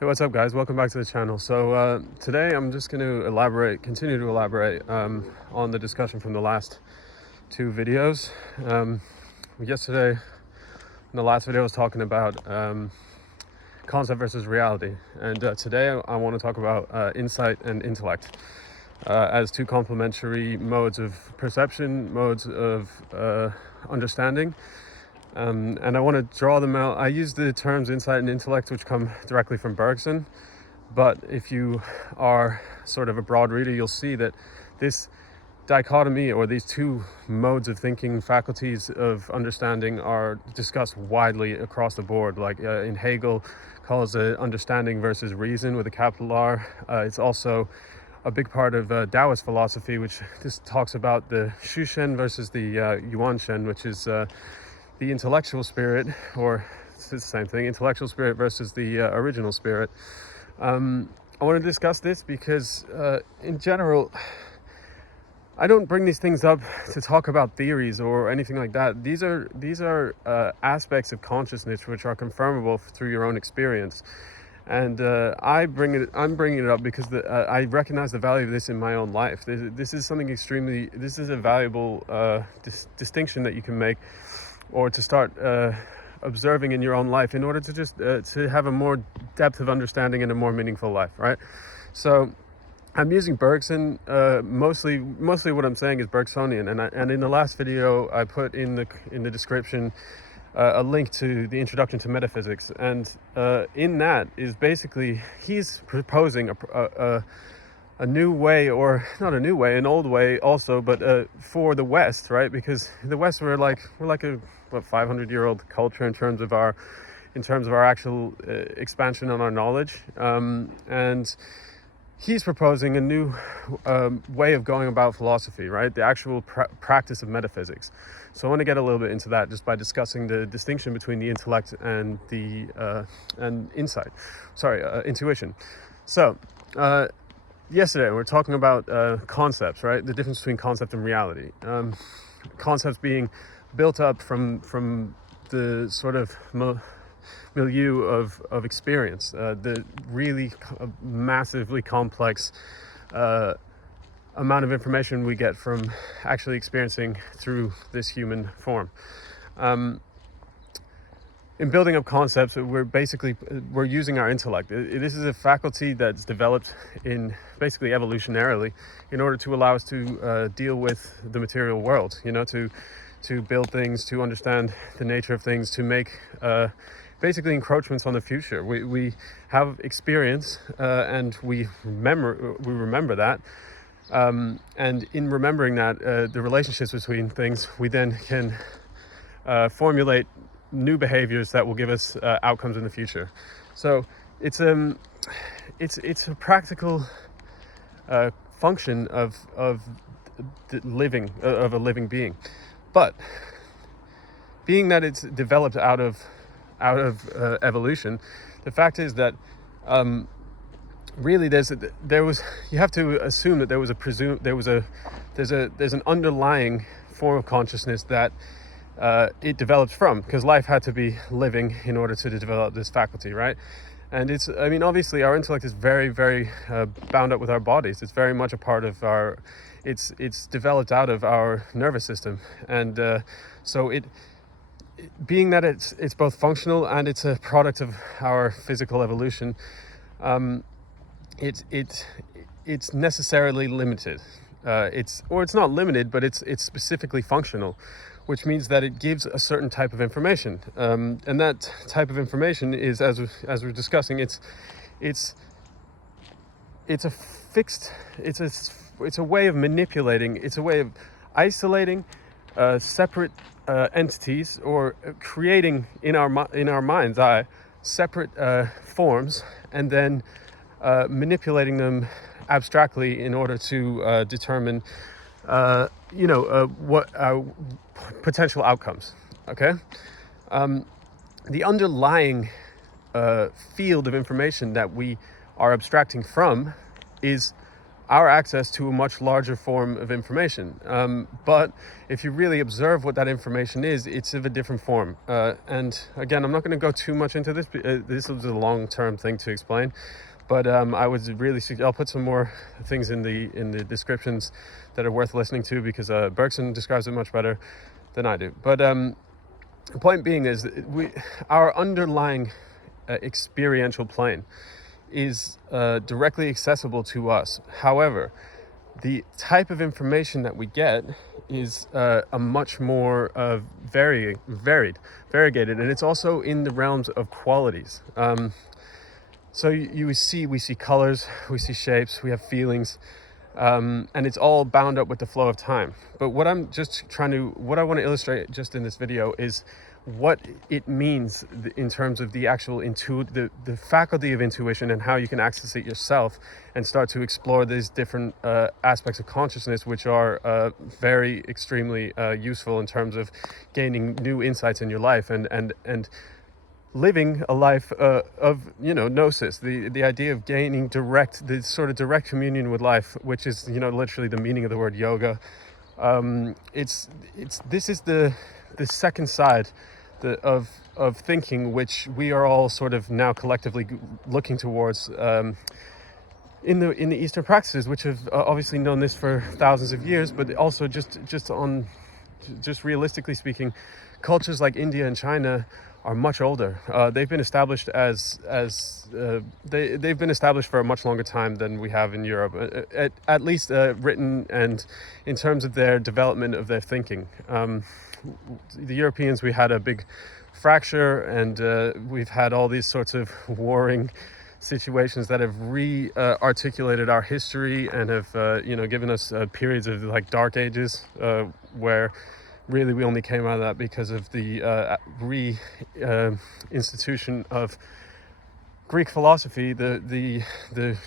Hey, what's up, guys? Welcome back to the channel. So today I'm just going to continue to elaborate on the discussion from the last two videos. Yesterday, in the last video, I was talking about concept versus reality, and today I want to talk about insight and intellect as two complementary modes of perception, modes of understanding. And I want to draw them out. I use the terms insight and intellect, which come directly from Bergson. But if you are sort of a broad reader, you'll see that this dichotomy, or these two modes of thinking, faculties of understanding, are discussed widely across the board. Like in Hegel calls it understanding versus reason with a capital R. It's also a big part of Taoist philosophy, which just talks about the Shushen versus the Yuanshen, which is the intellectual spirit, or it's the same thing, intellectual spirit versus the original spirit. I want to discuss this because in general, I don't bring these things up to talk about theories or anything like that. These are aspects of consciousness which are confirmable through your own experience. And I'm bringing it up because I recognize the value of this in my own life. This is something this is a valuable distinction that you can make, or to start observing in your own life, in order to just to have a more depth of understanding and a more meaningful life, right? So I'm using Bergson. Mostly what I'm saying is Bergsonian, and in the last video I put in the description a link to the Introduction to Metaphysics, and in that is basically he's proposing a new way, or not a new way, an old way also, but for the West, right? Because the West, we're like a 500-year-old culture in terms of our actual expansion on our knowledge, and he's proposing a new way of going about philosophy, right? The actual practice of metaphysics. So I want to get a little bit into that just by discussing the distinction between the intellect and the intuition. So yesterday we were talking about concepts, right? The difference between concept and reality. Concepts being built up from the sort of milieu of experience, the really massively complex amount of information we get from actually experiencing through this human form. In building up concepts, we're using our intellect. This is a faculty that's developed in basically evolutionarily in order to allow us to deal with the material world, to build things, to understand the nature of things, to make basically encroachments on the future. We have experience, and we remember that, and in remembering that, the relationships between things, we then can formulate new behaviors that will give us outcomes in the future. So it's a practical function of the living of a living being. But being that it's developed out of evolution, the fact is that really you have to assume that there's an underlying form of consciousness that it developed from, because life had to be living in order to develop this faculty, right? And obviously our intellect is very, very bound up with our bodies. It's very much a part of it's developed out of our nervous system, and so being that it's both functional and it's a product of our physical evolution, it's necessarily limited. It's not limited, but it's specifically functional, which means that it gives a certain type of information, and that type of information is, as we're discussing, it's a way of manipulating. It's a way of isolating separate entities, or creating in our mind's eye separate forms, and then manipulating them abstractly in order to determine what potential outcomes. Okay, the underlying field of information that we are abstracting from is our access to a much larger form of information. But if you really observe what that information is, it's of a different form. And again, I'm not going to go too much into this. This is a long-term thing to explain. But I would really I'll put some more things in the descriptions that are worth listening to, because Bergson describes it much better than I do. But the point being is that our underlying experiential plane is directly accessible to us. However, the type of information that we get is a much more variegated, and it's also in the realms of qualities. So we see colors, we see shapes, we have feelings, and it's all bound up with the flow of time. But what I want to illustrate just in this video is what it means in terms of the actual the faculty of intuition, and how you can access it yourself and start to explore these different aspects of consciousness, which are very extremely useful in terms of gaining new insights in your life and living a life of gnosis, the idea of gaining the sort of direct communion with life, which is literally the meaning of the word yoga. This is the second side of thinking, which we are all sort of now collectively looking towards in the Eastern practices, which have obviously known this for thousands of years, but also just realistically speaking, cultures like India and China are much older. They've been established they've been established for a much longer time than we have in Europe, at least written, and in terms of their development of their thinking. The Europeans, we had a big fracture, and we've had all these sorts of warring situations that have articulated our history and have given us periods of like dark ages, where really we only came out of that because of the institution of Greek philosophy, the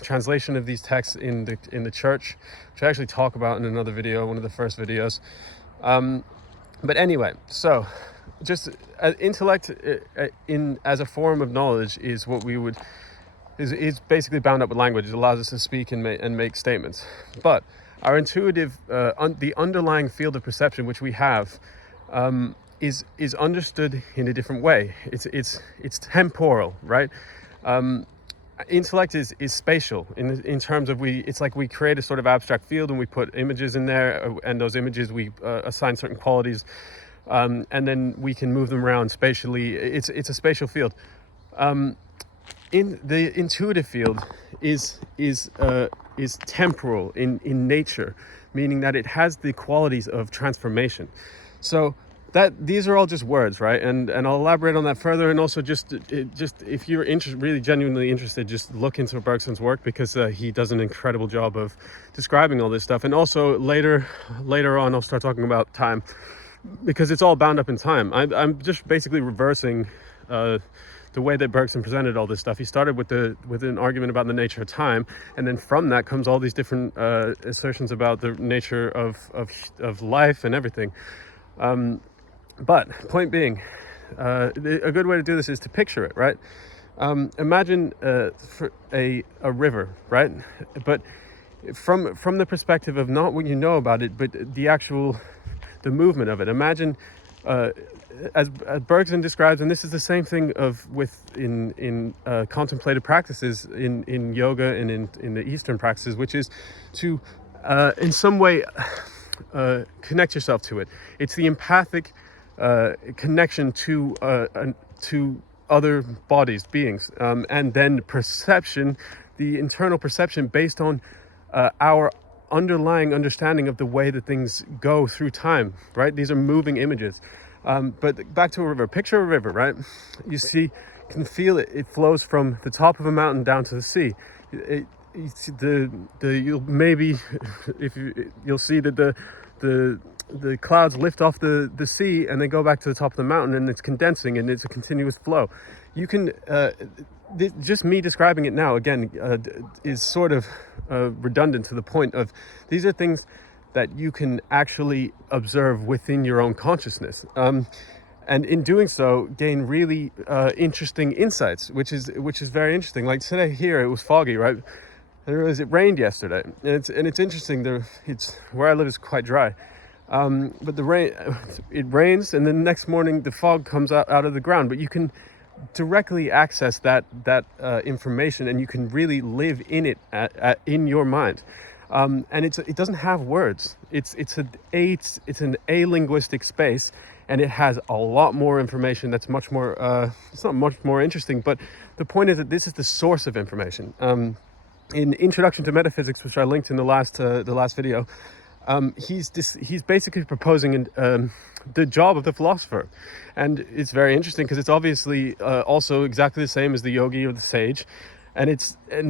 translation of these texts in the church, which I actually talk about in another video, one of the first videos. But anyway, so just intellect as a form of knowledge is what we would is basically bound up with language. It allows us to speak and make statements. But our intuitive, the underlying field of perception which we have, is understood in a different way. It's temporal, right? Intellect is spatial in terms of it's like we create a sort of abstract field and we put images in there, and those images we assign certain qualities, and then we can move them around spatially. It's a spatial field. In the intuitive field is temporal in nature, meaning that it has the qualities of transformation. So these are all just words, right? And I'll elaborate on that further. And also just if you're really genuinely interested, just look into Bergson's work, because he does an incredible job of describing all this stuff. And also later on, I'll start talking about time, because it's all bound up in time. I'm just basically reversing the way that Bergson presented all this stuff. He started with an argument about the nature of time, and then from that comes all these different assertions about the nature of life and everything. But point being, a good way to do this is to picture it, right? Imagine for a river, right? But from the perspective of not what you know about it, but the movement of it. Imagine, as Bergson describes, and this is the same thing in contemplative practices in yoga and in the Eastern practices, which is to in some way connect yourself to it. It's the empathic connection to other bodies, beings, and then perception, the internal perception based on our underlying understanding of the way that things go through time, right? These are moving images. But back to a river. Picture a river, right? You can feel it. It flows from the top of a mountain down to the sea. You'll see that the clouds lift off the sea and they go back to the top of the mountain, and it's condensing and it's a continuous flow. You can just me describing it now again is sort of redundant to the point of these are things that you can actually observe within your own consciousness, and in doing so gain really interesting insights, which is very interesting. Like today here it was foggy, right? And I realized it rained yesterday, and it's interesting. It's where I live is quite dry, but the rain, it rains, and then the next morning the fog comes out of the ground. But you can directly access that information, and you can really live in it in your mind. And it doesn't have words. It's an alinguistic space, and it has a lot more information that's much more. It's not much more interesting, but the point is that this is the source of information. In Introduction to Metaphysics, which I linked in the last video, he's basically proposing the job of the philosopher, and it's very interesting because it's obviously also exactly the same as the yogi or the sage, and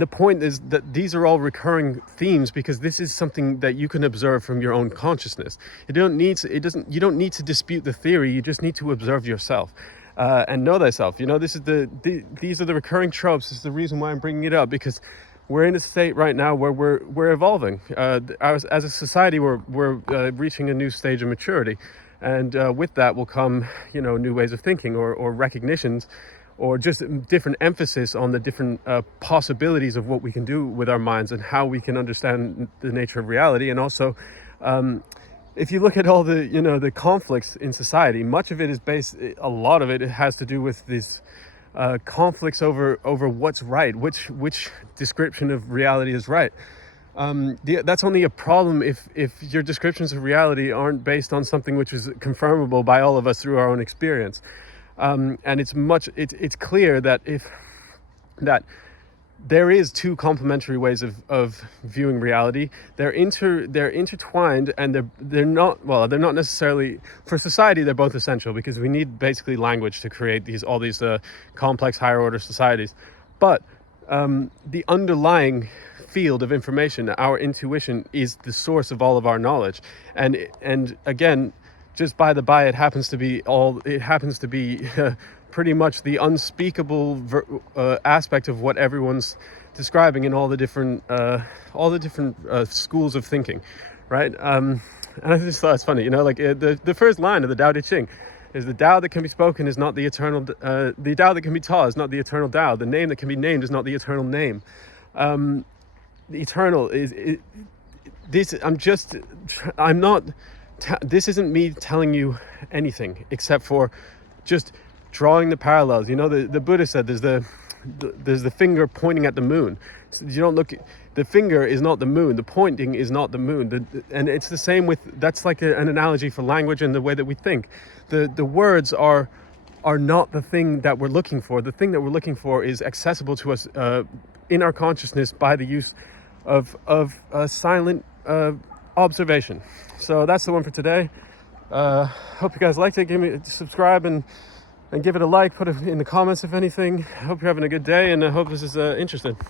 the point is that these are all recurring themes because this is something that you can observe from your own consciousness. You don't need to dispute the theory. You just need to observe yourself. And know thyself. This is these are the recurring tropes. This is the reason why I'm bringing it up, because we're in a state right now where we're evolving. As a society, we're reaching a new stage of maturity, and with that will come, new ways of thinking or recognitions, or just different emphasis on the different possibilities of what we can do with our minds and how we can understand the nature of reality. And also, if you look at all the the conflicts in society, much of it is a lot of it has to do with these conflicts over what's right, which description of reality is right. That's only a problem if your descriptions of reality aren't based on something which is confirmable by all of us through our own experience. And it's clear that there is two complementary ways of viewing reality. They're intertwined, and they're not necessarily, for society they're both essential, because we need basically language to create all these complex higher order societies. But the underlying field of information, our intuition, is the source of all of our knowledge. And again, just by the by, it happens to be pretty much the unspeakable aspect of what everyone's describing in all the different schools of thinking, right? And I just thought it's funny, the first line of the Tao Te Ching is: the Tao that can be spoken is not the eternal. The Tao that can be taught is not the eternal Tao. The name that can be named is not the eternal name. The eternal is this. This isn't me telling you anything except for just drawing the parallels. The Buddha said there's the finger pointing at the moon. So you don't look. The finger is not the moon. The pointing is not the moon. And it's the same with. That's like an analogy for language and the way that we think. The words are not the thing that we're looking for. The thing that we're looking for is accessible to us in our consciousness by the use of silent observation. So that's the one for today. Hope you guys liked it. Subscribe and give it a like. Put it in the comments if anything. Hope you're having a good day, and I hope this is interesting.